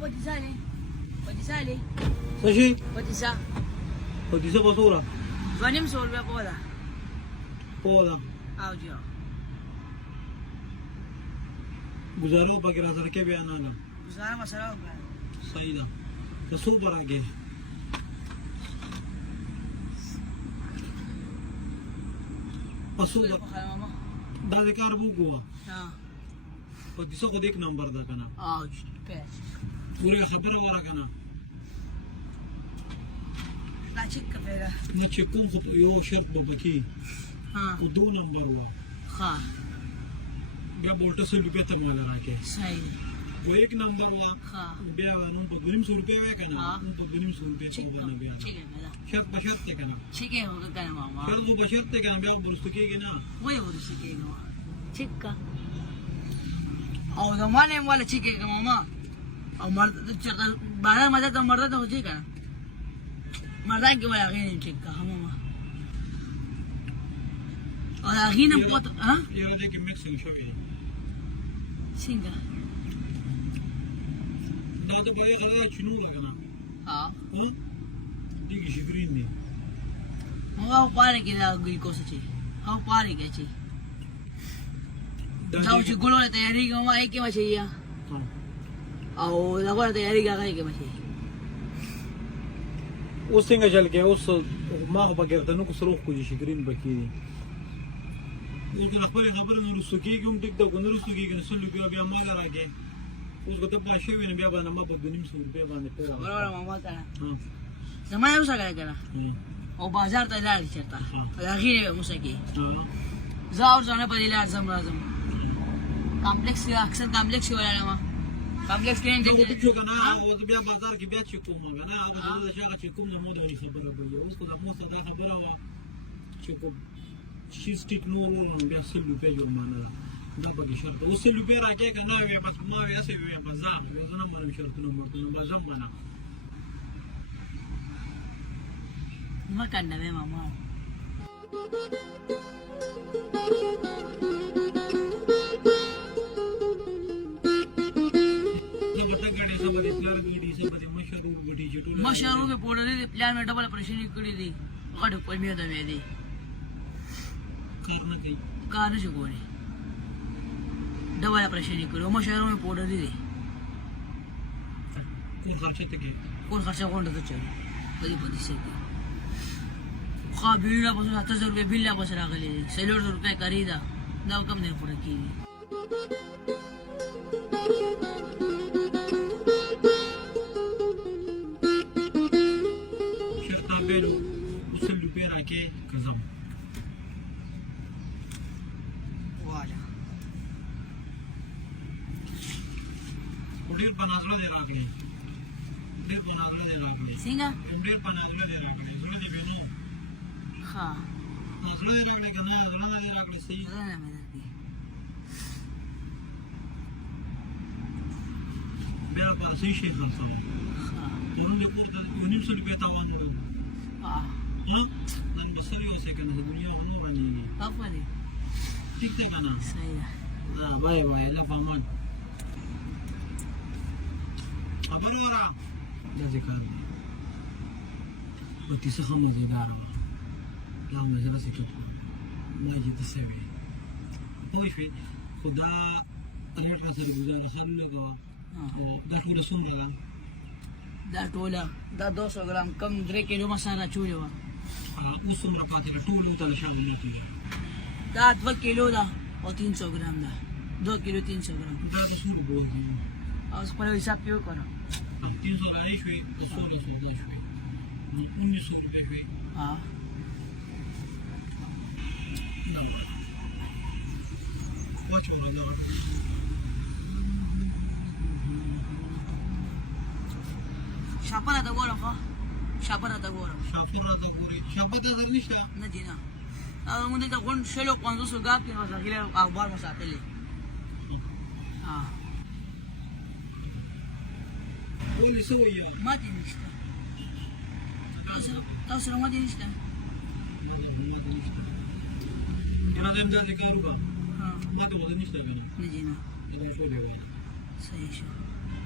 Potisale. Potisale. Sashi? Potisa. Potisa basura. Vanim solve poda. Poda. Audio. गुजारो वगैरह सर के बयान आना गुजारा मसला होगा सही था तो सो पर आगे असो मामा दादे कार बुकुआ हाँ और दिसो को देख नंबर दा कना आउच पैस पूरे खबर वाला कना ना चेक कर मेरा ना चेकुम को यो शर्त बबकी हाँ तो 2 नंबर हुआ हाँ बे बोल्ट से रुपए तक वाला राके सही वो 1 नंबर हुआ हाँ बे उन पर 200 रुपए वे कना हाँ। उन पर 200 रुपए को बना बे ठीक है मेरा शर्त बशर्त ते कना ठीक है होगा क्या मामा शर्त वो बशर्त ते कना बे बुरस्त के ना वही हो रही है ना ठीक का और जमाने वाला ठीक है मामा और मर्द तो चक्कर बाहर मजा तो मर्द तो हो ठीक है मर्दा के वाला नहीं ठीक का हम मामा और आगे ना पत हाँ ये रहे कि मिक्स हो शबी सिंगा ना तो बे खला चुनु लगना हाँ हां दिगी शिग्रीन ने Mga pare kita glucose ci. How pare ke ci. Jauh ci gulo na tayari ka ma ay ke ma siya. Au lago na tayari ka kay ke ma siya. اوس څنګه چل کې اوس ما بغیر ته نو کو سروخ کو شګرین بکی دي اوس د خپل خبره نو رسو کېږم ټیک دا کو نو رسو کېږي سلو بیا مال راګي اوس کو ته پښې وینې بیا باندې ما په 200 روپے باندې پیرا Bro mama ta. Zaman usa ka kana. او بازار ته لاړ چرته هغه موسیقي زاور ځانه په لاړ زم راځم کمپلیکس اکثر کمپلیکس ولاړ ما کمپلیکس کې ته څه کنه او بیا بازار کې بیا چې کوم غنه هغه د شګه چې کوم زموږ د خبره به اوس کو د مو څه خبره وا چې کو شي سټیک نو بیا سلو په جرمانه دا به شرط اوس سلو په راکې کنه وي بس ما وي اسې وي بازار یو زنه مې شرطونه مرته بازار باندې makan dah memang mau. मशहूर के पोड़े दे प्लान में double operation करी दी गड कोई में दे दी करना कहीं कार से कोनी डबल ऑपरेशन करो मशहूर में पोड़े दी कौन खर्चा कौन तो चल बड़ी बड़ी से खा बिल्ला बस 7000 रुपए बिल्ला बस राखले 600 रुपए खरीदा दाव कम नहीं पड़ा की शर्ता बेलो उसल रुपए राके कजम वाला उडीर बनाजलो दे राखले उडीर बनाजलो दे राखले सिंगा उडीर बनाजलो दे राखले उडीर दे बेनो हाँ बनाजलो दे राखले कना बनाजलो दे राखले सही पता नहीं मैं दे بیا پر سي شي خلصو हाँ ورن له پورته 900 روپے تاوان وړو हाँ نن بسل یو سکند د دنیا غنو باندې apa ni ټیک ته کنه saya بای بای له فامان خبر ورا د ذکر او تیسه خمو زیدار دا مې زړه سکت ما یې د سوي په شوي خدا ریټ را سره گزاره خل لګوا دا ټول څومره ده دا ټوله دا 200 ګرام کم 3 کیلو مساله چولې و اوس څومره پاتې ده ټول ته شامل دي دا 2 کیلو دا او 300 ګرام دا 2 کیلو 300 ګرام دا د سور بول دي اوس په حساب پیو کړو 300 راځي شوي 1600 ده شوي 1900 روپے شوي ها نو واچ ورا شاپره دا ګورم ها شاپره دا ګورم شافر را ته ګوري شاپه ته در نشته نه جنا موږ ته غون شلو 500 غاپ کې وساګله اخبار مساتلې ها ولې سوې ما دي نشته تاسو ما دي نشته انا زم ذکر وکړه ها ما ته ودی نشته کنه نه جنا دا شو دی وایي صحیح شو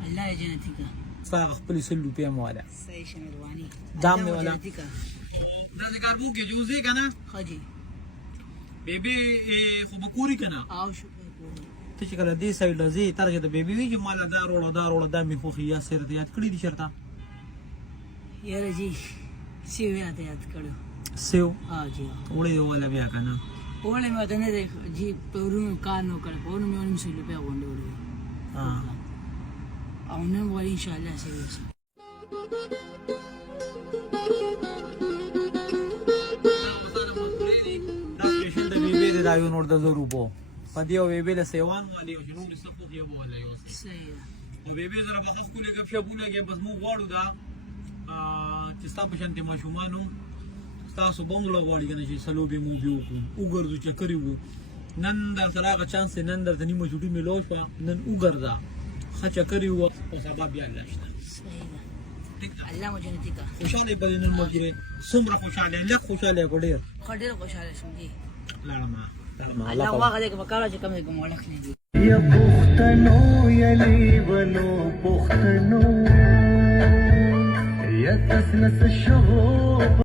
الله یې جنتي کا ستا خپل 100 روپۍ مواله صحیح شه مهرباني دام الله دی مو والا. جنتي کا دا ذکر بو کې جوزي کنه ښه جي بیبي خو بکوري کنه او شکر کوم ته چې کله دې سایډ لزی ترجه د بیبي وی چې مال دا روړه دا می خو یا سر ته یاد کړی دي شرطه یاره جی سیوینا ته یاد کړو سیو ها جی وړي ولا بیا کنه اوونه مې ته نه دی جی پرونو کار نو کړ پرونو مې ونیم سلو په غونډه وړي ها او نن ولی ان شاء الله سیوی دا سپیشل د بیبي د دایو نور د 100 روپو په دې او بیبي له سیوان والی او شنو لسخو دی ولا یو صحیح او بیبي زره بخښ کولې کې شپونه کې بس مو غواړو دا چې تاسو شانتي ماشومانو تاسو بونګړه غواړي کنه چې سلو به مو دیو وګرځو چې کړیو نن در سره هغه چانس نن در نیمه چټي ملوش په نن وګرځا خچا کړیو او سبب بیا الله شته صحیح الله مو جنتي کا خوشاله به نن مګره څومره خوشاله لکه خوشاله ګډیر خډیر خوشاله شم جی لاړما الله واغه دې مکاله چې کم دې کوم ولخ نه دي یا پختنو یلی ولو پختنو یا تسنس شغو